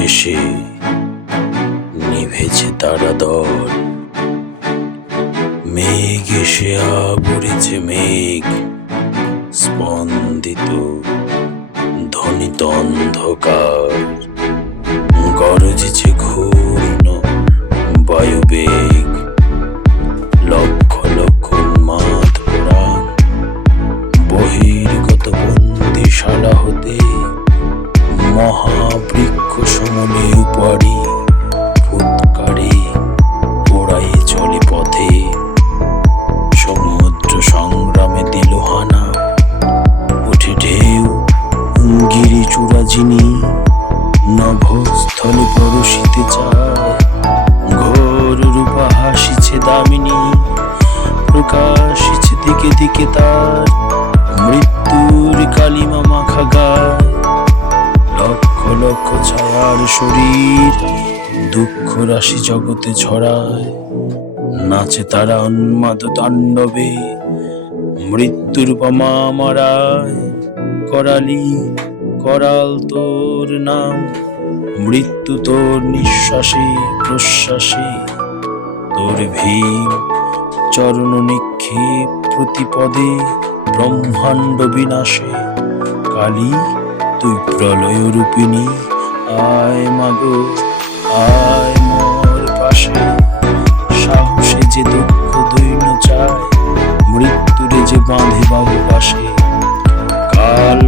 শেষে নিভেছে তারা দল, মেঘ এসে আবরেছে মেঘ, স্পন্দিত ধ্বনিত অন্ধকার, গরজেছে ঘূর্ণ বায়ুবেগ, লক্ষ লক্ষ উন্মাদ প্রাণ বহির্গত বন্দিশালা হতে মহাবৃক্ষ সমলে উপাড়ি ফুৎকারে ওড়াই চলে পথে, সমুদ্র সংগ্রামে দিল হানা, উঠে ঢেউ গিরি চূড়া যিনি নভস্থলে পরশিতে চায়, ঘোর রূপা হাসিছে দামিনী, প্রকাশিছে দিকে দিকে তার মৃত্যুর কালিমা মাখা গায়, লক্ষ লক্ষ ছায়ার শরীর দুঃখ রাশি জগতে ছড়ায়, নাচে তারা উন্মাদ তাণ্ডবে মৃত্যুরূপা মারায়, করালি করাল তোর নাম, মৃত্যু তোর নিঃশ্বাসে প্রশ্বাসে, তোর ভীম চরণ নিক্ষেপ প্রতিপদে ব্রহ্মাণ্ড বিনাশে, কালী তুই প্রলয় রূপিণী, আয় মাগো আয় মোর পাশে, সাহসে যে দুঃখ দৈন্য চায়, মৃত্যুরে যে বাঁধে বাহু পাশে, কাল